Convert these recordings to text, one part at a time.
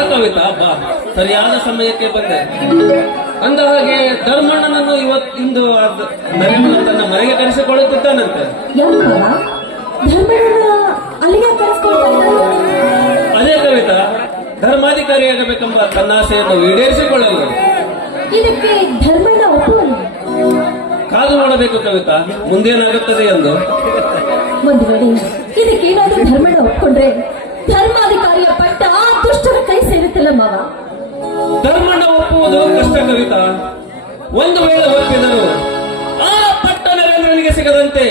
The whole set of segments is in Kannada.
ಕವಿತಾ ಬಾ. ಸರಿಯಾದ ಸಮಯಕ್ಕೆ ಬಂದೆ. ಅಂದ ಹಾಗೆ ಧರ್ಮಣ್ಣನನ್ನು ಇವತ್ತು ಇಂದು ಅದ್- ನರೇಂದ್ರ ತನ್ನ ಮನೆಗೆ ಕರೆಸಿಕೊಳ್ಳುತ್ತಿದ್ದಾನಂತೆ. ಅದೇ ಕವಿತಾ ಧರ್ಮಾಧಿಕಾರಿಯಾಗಬೇಕೆಂಬ ತನ್ನ ಆಸೆಯನ್ನು ಈಡೇರಿಸಿಕೊಳ್ಳಲು. ಇದಕ್ಕೆ ಧರ್ಮಣ್ಣ ಒಪ್ಪುವನು ಕಾದು ಮಾಡಬೇಕು ಕವಿತಾ ಮುಂದೇನಾಗುತ್ತದೆ ಎಂದು. ಒಂದು ವೇಳೆ ಇದಕ್ಕೇನಾದ್ರೂ ಧರ್ಮಣ್ಣ ಒಪ್ಕೊಂಡ್ರೆ ಆ ಕೈ ಮಾವ? ಧರ್ಮಣ್ಣ ಒಪ್ಪುವುದು ಕಷ್ಟ ಕವಿತಾ. ಒಂದು ವೇಳೆ ಒಪ್ಪಿದರು ಆ ಪಟ್ಟ ನರೇಂದ್ರನಿಗೆ ಸಿಗದಂತೆ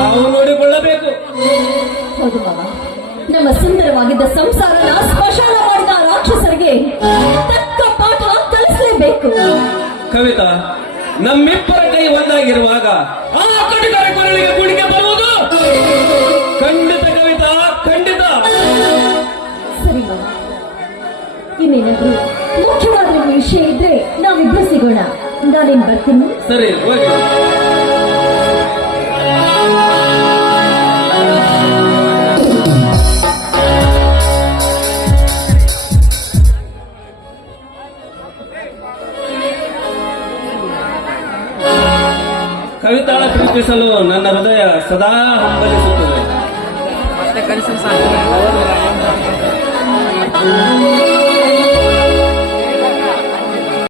ನಾವು ನೋಡಿಕೊಳ್ಳಬೇಕು. ಹೌದು ಮಾವ. ನಮ್ಮ ಸುಂದರವಾಗಿದ್ದ ಸಂಸಾರನ ಸ್ಮಶಾನ ಮಾಡಿದ ರಾಕ್ಷಸರಿಗೆ ತಕ್ಕ ಪಾಠ ಕಲಿಸಲೇಬೇಕು. ಕವಿತಾ ನಮ್ಮಿಬ್ಬರ ಕೈ ಒಂದಾಗಿರುವಾಗ ಆ ಕಡಿತರ ಕೊರಳಿಗೆ ಕುಡಿಕೆ ಬರುವುದು? ಖಂಡಿತ ಕವಿತಾ ಖಂಡಿತ. ಇನ್ನೇನಾದ್ರೂ ಮುಖ್ಯವಾದ ವಿಷಯ ಇದ್ರೆ ನಾವಿಬ್ರು ಸಿಗೋಣ. ನಾನೇನ್ ಬರ್ತೀನಿ? ಸರಿ ಕವಿತಾಳ ಪ್ರೀತಿಸಲು ನನ್ನ ಹೃದಯ ಸದಾ ಹಂಬಲಿಸುತ್ತದೆ.